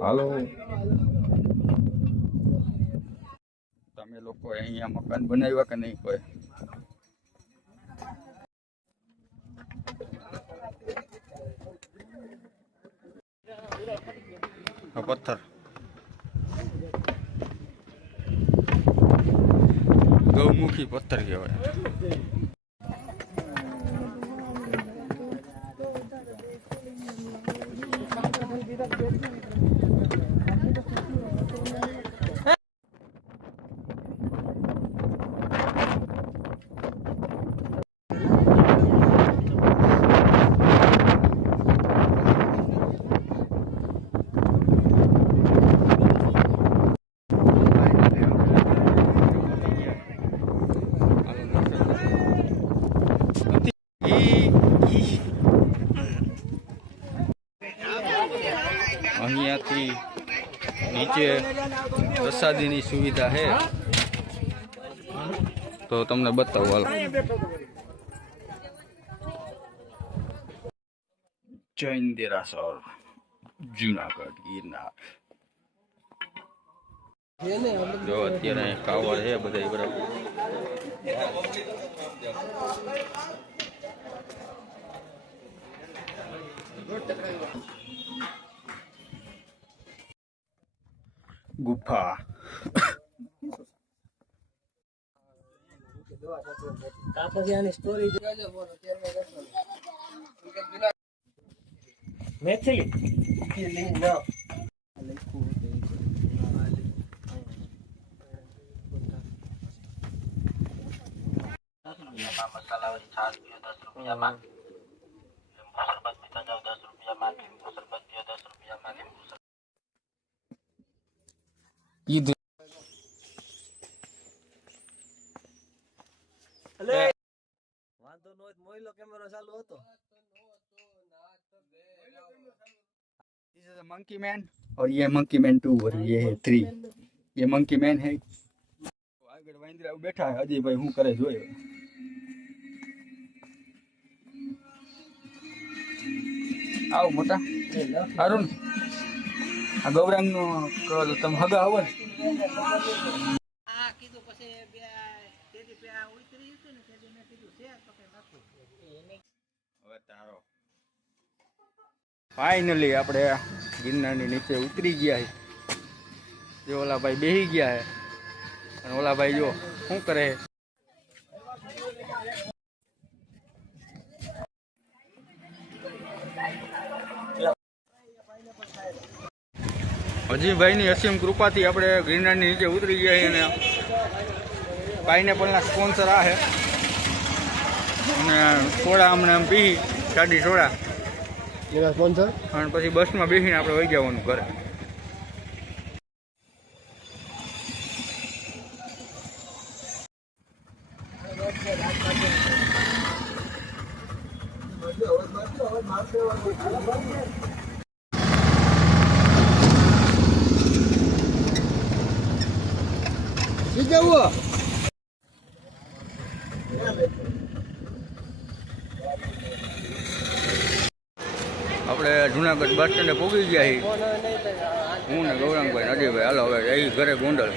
હાલો તમે લોકો અહીંયા મકાન બનાવ્યા કે નહીં કોઈ આ પથ્થર ગૌમુખી પથ્થર કહેવાય અહીંયાથી નીચે પ્રસાદીની સુવિધા છે. તો તમને બતાવું હાલો. જૈન દેરાસર જુનાગઢ, ગિરનાર. જો અત્યારે કાવડ છે બધા બરાબર પછી આની સ્ટોરી મેથિલી. મસાલાવાળી છાશ પીઓ દસ રૂપિયામાં. કીધું વાંધો નો હોય તો મોઈલો કેમેરો ચાલુ હતો This is a monkey man और ये monkey man टू और ये है थ्री ये monkey man है આગળ વાંદરા બેઠા છે અજયભાઈ શું કરે જોયો આવો મોટા સારું ને આ ગૌરાંગ નો તમે હગા આવો ને. આ કીધું પછી બે તેદી પે આ ઉતરી હતી ને તેદી મેં કીધું છે તો કે નાખું હવે તારો. ફાઇનલી આપણે ગિરનારની નીચે ઉતરી ગયા છે જે ઓલા ભાઈ બેસી ગયા છે અને ઓલા ભાઈ જો શું કરે છે? અજીભાઈની અસીમ કૃપાથી આપણે ગિરનારની નીચે ઉતરી ગયા છીએ અને પાઇનેપલના સ્પોન્સર આ છે. અને સોડા અમને આમ પી સાડી સોડા એના સ્પોન્સર? અને પછી બસમાં બેસીને આપણે વહી જવાનું ઘરે. જવું. આપણે જુનાગઢ બસ સ્ટેન્ડે પહોંચી ગયા છીએ. હું ને ગૌરંગભાઈ નદીભાઈ હાલો, હવે એ ઘરે ગોંડલ.